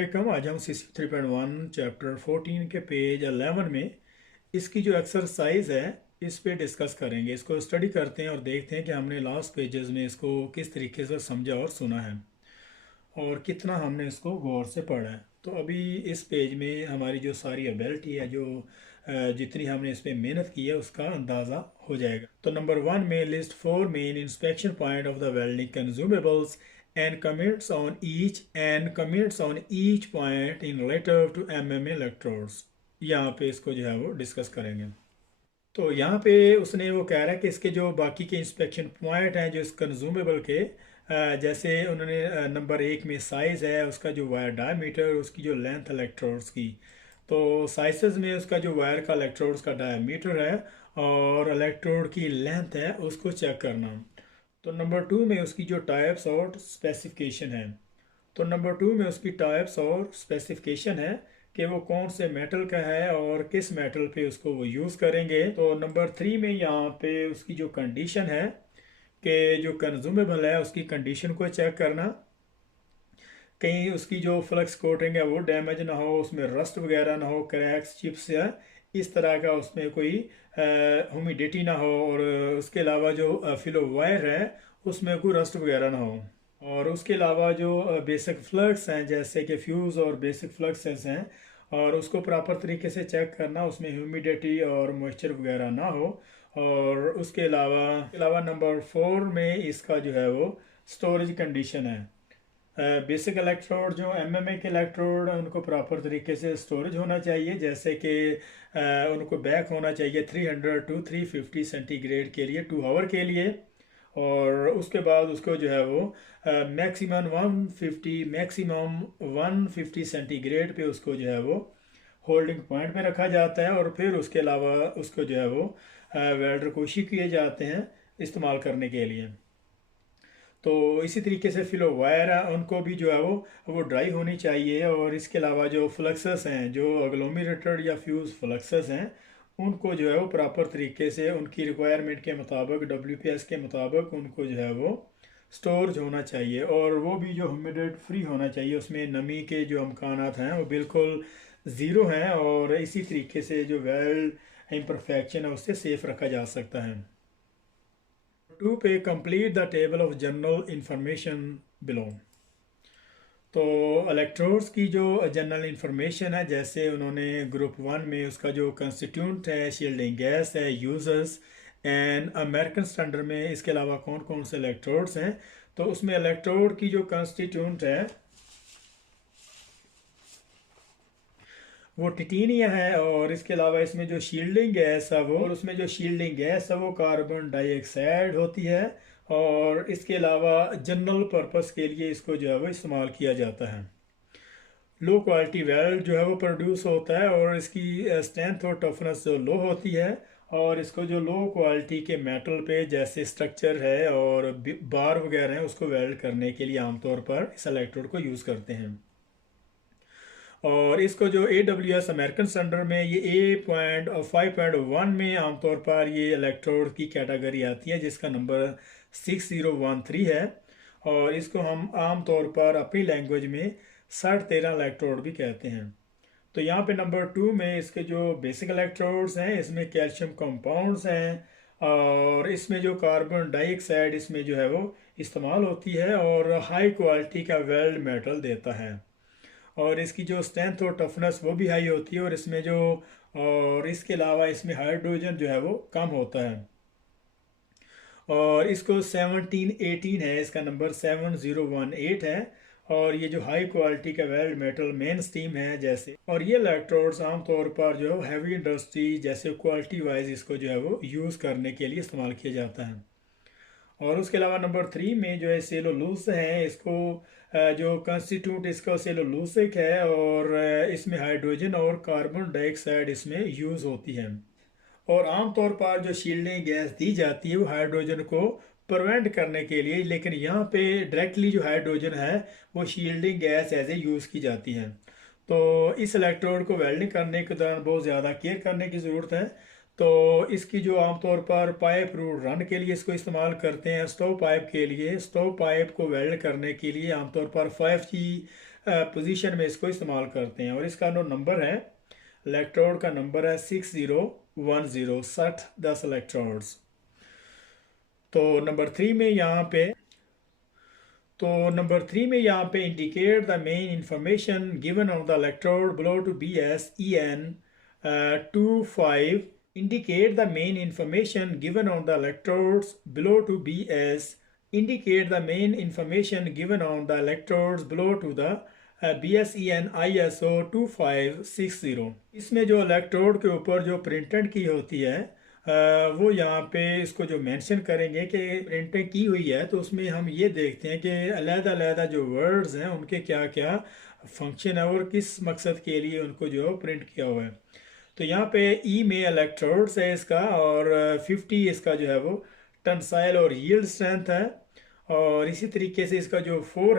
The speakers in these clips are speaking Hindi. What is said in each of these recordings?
अस्सलाम। आज हम सी 3.1 चैप्टर 14 के पेज 11 में इसकी जो एक्सरसाइज है इस पे डिस्कस करेंगे। इसको स्टडी करते हैं और देखते हैं कि हमने लास्ट पेजेस में इसको किस तरीके से समझा और सुना है और कितना हमने इसको गौर से पढ़ा है। तो अभी इस पेज में हमारी जो सारी एबिलिटी है, जो जितनी हमने इस पर मेहनत की है उसका अंदाज़ा हो जाएगा। तो नंबर 1 में list 4 main inspection point of the welding consumables and comments on each point in relative to MMA electrodes। यहाँ पे इसको जो है वो डिस्कस करेंगे। तो यहाँ पे उसने वो कह रहा है कि इसके जो बाकी के इंस्पेक्शन पॉइंट हैं जो इस कंज्यूमेबल के, जैसे उन्होंने नंबर 1 में साइज़ है उसका, जो वायर डायमीटर, उसकी जो लेंथ इलेक्ट्रोड्स की। तो साइजेस में उसका जो वायर का इलेक्ट्रोड्स का डायमीटर है और इलेक्ट्रोड की लेंथ है उसको चेक करना। तो नंबर 2 में उसकी जो टाइप्स और स्पेसिफिकेशन है, तो नंबर 2 में उसकी टाइप्स और स्पेसिफिकेशन है कि वो कौन से मेटल का है और किस मेटल पे उसको वो यूज़ करेंगे। तो नंबर 3 में यहाँ पे उसकी जो कंडीशन है कि जो कंज्यूमेबल है उसकी कंडीशन को चेक करना, कहीं उसकी जो फ्लक्स कोटिंग है वो डैमेज ना हो, उसमें रस्ट वगैरह ना हो, क्रैक्स, चिप्स या इस तरह का उसमें कोई ह्यूमिडिटी ना हो, और उसके अलावा जो फिलो वायर है उसमें कोई रस्ट वगैरह ना हो। और उसके अलावा जो बेसिक फ्लक्स हैं जैसे कि फ्यूज़ और बेसिक फ्लक्सेस हैं, और उसको प्रॉपर तरीके से चेक करना, उसमें ह्यूमिडिटी और मॉइस्चर वगैरह ना हो। और उसके अलावा नंबर 4 में इसका जो है वो स्टोरेज कंडीशन है। बेसिक इलेक्ट्रोड जो एमएमए के इलेक्ट्रोड उनको प्रॉपर तरीके से स्टोरेज होना चाहिए, जैसे कि उनको बैक होना चाहिए 300 टू 350 सेंटीग्रेड के लिए 2 आवर के लिए। और उसके बाद उसको जो है वो मैक्सिमम 150 सेंटीग्रेड पे उसको जो है वो होल्डिंग पॉइंट पे रखा जाता है। और फिर उसके अलावा उसको जो है वो वेल्डर कोशी किए जाते हैं इस्तेमाल करने के लिए। तो इसी तरीके से फिलो वायर है उनको भी जो है वो ड्राई होनी चाहिए। और इसके अलावा जो फ्लक्सस हैं, जो अग्लोमेरेटेड या फ्यूज फ्लक्सस हैं, उनको जो है वो प्रॉपर तरीके से उनकी रिक्वायरमेंट के मुताबिक, डब्ल्यूपीएस के मुताबिक उनको जो है वो स्टोर होना चाहिए। और वो भी जो ह्यूमिडिटी फ्री होना चाहिए, उसमें नमी के जो अमकानात हैं वो बिल्कुल ज़ीरो हैं, और इसी तरीके से जो वेल्ड इम्परफेक्शन है उससे सेफ रखा जा सकता है। 2 पे complete the table of general information below. तो इलेक्ट्रोड्स की जो जनरल इंफॉर्मेशन है, जैसे उन्होंने ग्रुप 1 में उसका जो कंस्टिट्यूंट है, शील्डिंग गैस है, यूजर्स एंड अमेरिकन स्टैंडर्ड में इसके अलावा कौन कौन से इलेक्ट्रोड्स हैं। तो उसमें इलेक्ट्रोड की जो कंस्टिट्यूंट है वो टिटेनिया है, और इसके अलावा इसमें जो शील्डिंग गैस है वो, और उसमें जो शील्डिंग गैस है वो कार्बन डाइऑक्साइड होती है। और इसके अलावा जनरल पर्पस के लिए इसको जो है वो इस्तेमाल किया जाता है। लो क्वालिटी वेल्ड जो है वो प्रोड्यूस होता है, और इसकी स्ट्रेंथ और टफनेस जो लो होती है। और इसको जो लो क्वालिटी के मेटल पे जैसे स्ट्रक्चर है और बार वगैरह हैं उसको वेल्ड करने के लिए आमतौर पर इस इलेक्ट्रोड को यूज़ करते हैं। और इसको जो AWS अमेरिकन स्टैंडर्ड में ये A.5.1 में आमतौर पर ये इलेक्ट्रोड की कैटेगरी आती है, जिसका नंबर 6013 है। और इसको हम आमतौर पर अपनी लैंग्वेज में 13 इलेक्ट्रोड भी कहते हैं। तो यहाँ पे नंबर 2 में इसके जो बेसिक इलेक्ट्रोड्स हैं, इसमें कैल्शियम कंपाउंड्स हैं, और इसमें जो कार्बन डाइऑक्साइड इसमें जो है वो इस्तेमाल होती है, और हाई क्वालिटी का वेल्ड मेटल देता है। और इसकी जो स्ट्रेंथ और टफनेस वो भी हाई होती है, और इसके अलावा इसमें हाइड्रोजन जो है वो कम होता है। और इसको 1718 है, इसका नंबर 7018 है। और ये जो हाई क्वालिटी का वेल्ड मेटल मेन स्टीम है जैसे, और ये इलेक्ट्रोड्स आमतौर पर जो हैवी इंडस्ट्री जैसे क्वालिटी वाइज इसको जो है वो यूज़ करने के लिए इस्तेमाल किया जाता है। और उसके अलावा नंबर 3 में जो है सेलुलोज है, इसको जो कंस्टिट्यूट इसका सेलुलोसिक है, और इसमें हाइड्रोजन और कार्बन डाइऑक्साइड इसमें यूज़ होती है। और आमतौर पर जो शील्डिंग गैस दी जाती है वो हाइड्रोजन को प्रिवेंट करने के लिए, लेकिन यहाँ पे डायरेक्टली जो हाइड्रोजन है वो shielding gas as a use की जाती है। तो इस इलेक्ट्रोड को वेल्डिंग करने के दौरान बहुत ज़्यादा केयर करने की ज़रूरत है। तो इसकी जो आमतौर पर पाइप रूल रन के लिए इसको इस्तेमाल करते हैं। स्टोव पाइप के लिए, स्टोव पाइप को वेल्ड करने के लिए आमतौर पर 5G पोजीशन में इसको इस्तेमाल करते हैं। और इसका जो नंबर है, इलेक्ट्रोड का नंबर है 6010, 60 इलेक्ट्रोड्स। तो नंबर थ्री में यहाँ पे indicate the main information given on the electrode below to be S E N 25 indicate the main information given on the electrodes below to BS indicate the main information given on the electrodes below to the BSEN ISO 2560। इसमें जो इलेक्ट्रोड के ऊपर जो प्रिंटेड की होती है वो यहाँ पे इसको जो मेंशन करेंगे कि प्रिंटिंग की हुई है, तो उसमें हम ये देखते हैं कि अलग-अलग जो वर्ड्स हैं उनके क्या क्या फंक्शन है और किस मकसद के लिए उनको जो प्रिंट किया हुआ है। तो यहाँ पे ई में इलेक्ट्रोड्स है इसका, और 50 इसका जो है वो टेंसाइल और यील्ड स्ट्रेंथ है। और इसी तरीके से इसका जो 4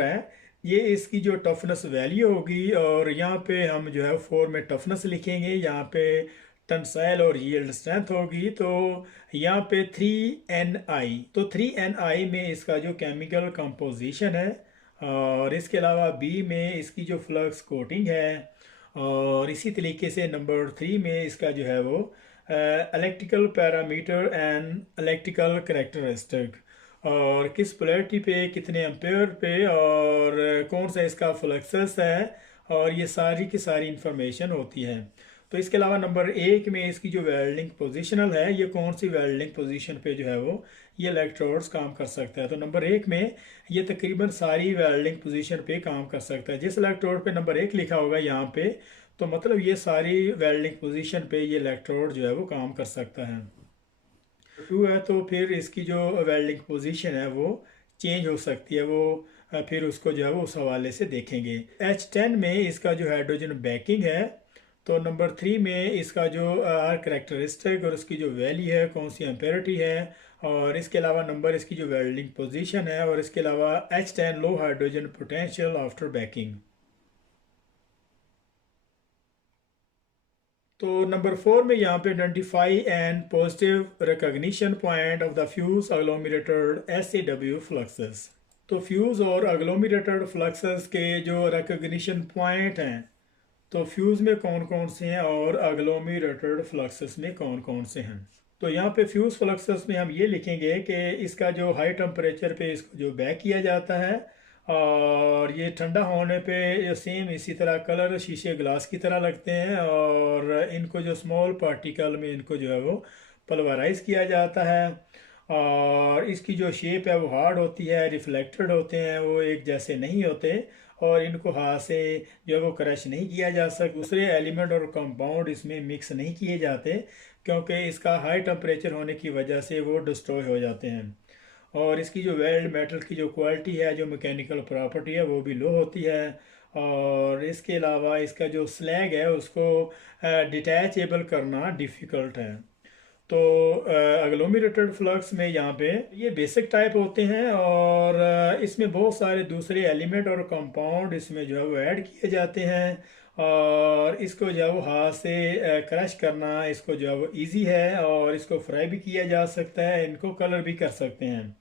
है ये इसकी जो टफनेस वैल्यू होगी। और यहाँ पे हम जो है 4 में टफनेस लिखेंगे, यहाँ पे टेंसाइल और यील्ड स्ट्रेंथ होगी। तो यहाँ पे 3Ni, तो 3Ni में इसका जो केमिकल कंपोजिशन है। और इसके अलावा बी में इसकी जो फ्लक्स कोटिंग है। और इसी तरीके से नंबर 3 में इसका जो है वो electrical parameter and electrical characteristic, और किस पोलैरिटी पे, कितने एम्पेयर पे, और कौन सा इसका फ्लक्सस है, और ये सारी की सारी इंफॉर्मेशन होती है। तो इसके अलावा नंबर 1 में इसकी जो वेल्डिंग पोजिशनल है, ये कौन सी वेल्डिंग पोजीशन पे जो है वो ये इलेक्ट्रोड्स काम कर सकता है। तो नंबर 1 में ये तकरीबन सारी वेल्डिंग पोजीशन पे काम कर सकता है। जिस इलेक्ट्रोड पे नंबर 1 लिखा होगा यहाँ पे, तो मतलब ये सारी वेल्डिंग पोजीशन पे ये इलेक्ट्रोड जो है वो काम कर सकता है। 2 है तो फिर इसकी जो वेल्डिंग पोजीशन है वो चेंज हो सकती है, वो फिर उसको जो है वो उस हवाले से देखेंगे। H10 में इसका जो हाइड्रोजन बैकिंग है। तो नंबर 3 में इसका जो आर करेक्टरिस्टिक और उसकी जो वैल्यू है, कौन सी एम्पेरिटी है, और इसके अलावा नंबर इसकी जो वेल्डिंग पोजीशन है, और इसके अलावा H10 low hydrogen potential after baking. तो नंबर 4 में यहाँ पे identify and positive recognition point of the fuse agglomerated SAW fluxes. तो फ्यूज और अग्लोमेरेटेड फ्लक्सेस के जो रिकॉग्निशन पॉइंट हैं, तो फ्यूज में कौन कौन से हैं और अग्लोमेरेटेड फ्लक्सेस में कौन कौन से हैं। तो यहाँ पे फ्यूज फ्लक्सेस में हम ये लिखेंगे कि इसका जो हाई टेम्परेचर पे इसको जो बैक किया जाता है, और ये ठंडा होने पे ये सेम इसी तरह कलर शीशे ग्लास की तरह लगते हैं। और इनको जो स्मॉल पार्टिकल में इनको जो है वो पल्वराइज किया जाता है। और इसकी जो शेप है वो हार्ड होती है, रिफ्लेक्टेड होते हैं, वो एक जैसे नहीं होते, और इनको हाथ से जो है वो क्रश नहीं किया जा सकता। दूसरे एलिमेंट और कंपाउंड इसमें मिक्स नहीं किए जाते, क्योंकि इसका हाई टेम्परेचर होने की वजह से वो डिस्ट्रॉय हो जाते हैं। और इसकी जो वेल्ड मेटल की जो क्वालिटी है, जो मैकेनिकल प्रॉपर्टी है, वो भी लो होती है। और इसके अलावा इसका जो स्लैग है उसको डिटैचेबल करना डिफ़िकल्ट है। तो अग्लोमेरेटेड फ्लक्स में यहाँ पे ये बेसिक टाइप होते हैं, और इसमें बहुत सारे दूसरे एलिमेंट और कंपाउंड इसमें जो है वो ऐड किए जाते हैं। और इसको जो है वो हाथ से क्रश करना इसको जो है वो ईजी है, और इसको फ्राई भी किया जा सकता है, इनको कलर भी कर सकते हैं।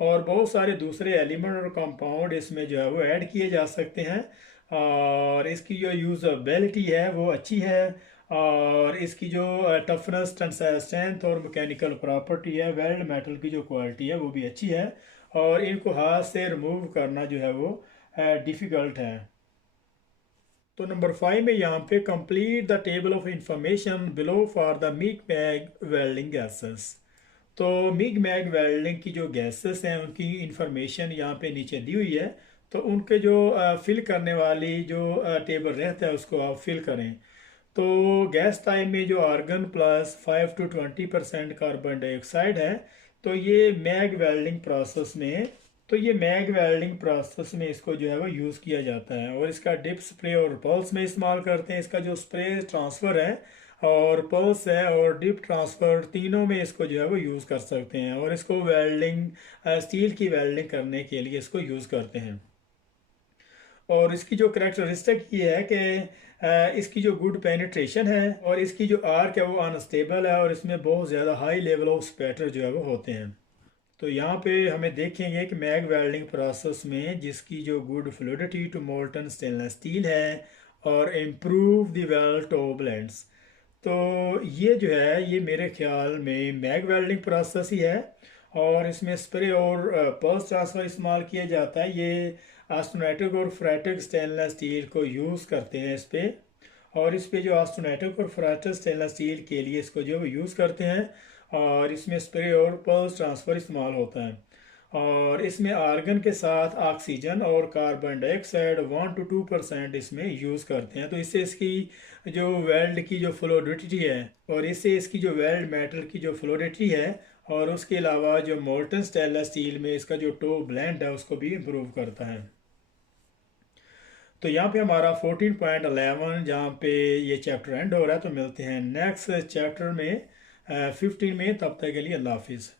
और बहुत सारे दूसरे एलिमेंट और कंपाउंड इसमें जो है वो ऐड किए जा सकते हैं। और इसकी जो यूज़बिलिटी है वो अच्छी है, और इसकी जो टफनेस, टेंसाइल स्ट्रेंथ और मैकेनिकल प्रॉपर्टी है, वेल्ड मेटल की जो क्वालिटी है वो भी अच्छी है। और इनको हाथ से रिमूव करना जो है वो डिफ़िकल्ट है। तो नंबर 5 में यहाँ पे complete the table of information below for the MIG MAG welding gases. तो मिग मैग वेल्डिंग की जो गैसेस हैं उनकी इंफॉर्मेशन यहाँ पे नीचे दी हुई है। तो उनके जो फिल करने वाली जो टेबल रहता है उसको आप फिल करें। तो गैस टाइप में जो argon plus 5 to 20% carbon dioxide है, तो ये मैग वेल्डिंग प्रोसेस में इसको जो है वो यूज़ किया जाता है। और इसका डिप स्प्रे और पल्स में इस्तेमाल करते हैं। इसका जो स्प्रे ट्रांसफ़र है और पल्स है और डिप ट्रांसफ़र, तीनों में इसको जो है वो यूज़ कर सकते हैं। और इसको वेल्डिंग, स्टील की वेल्डिंग करने के लिए इसको यूज़ करते हैं। और इसकी जो करेक्टरिस्टिक ये है कि इसकी जो गुड पेनिट्रेशन है, और इसकी जो आर्क है वो अनस्टेबल है, और इसमें बहुत ज़्यादा हाई लेवल ऑफ स्पैटर जो है वो होते हैं। तो यहाँ पे हमें देखेंगे कि मैग वेल्डिंग प्रोसेस में जिसकी जो good fluidity to molten stainless steel है और improve the weld top blends. तो ये जो है ये मेरे ख्याल में मैग वेल्डिंग प्रोसेस ही है, और इसमें स्प्रे और पल्स ट्रांसफ़र इस्तेमाल किया जाता है। ये ऑस्टेनेटिक और फ्रेटिक स्टेनलेस स्टील को यूज़ करते हैं इस पे, और इस पे जो ऑस्टेनेटिक और फ्रेटिक स्टेनलेस स्टील के लिए इसको जो यूज़ करते हैं, और इसमें स्प्रे और पल्स ट्रांसफ़र इस्तेमाल होता है। और इसमें आर्गन के साथ ऑक्सीजन और कार्बन डाइऑक्साइड 1 to 2% इसमें यूज़ करते हैं। तो इससे इसकी जो वेल्ड की जो फ्लोडिटी है, और इससे इसकी जो वेल्ड मेटल की जो फ्लोडिटी है, और उसके अलावा जो मोल्टन स्टेनलेस स्टील में इसका जो टॉप ब्लेंड है उसको भी इम्प्रूव करता है। तो यहाँ पे हमारा 14.11 जहाँ पे ये चैप्टर एंड हो रहा है। तो मिलते हैं नेक्स्ट चैप्टर में 15 में। तब तक के लिए अल्लाह हाफिज़।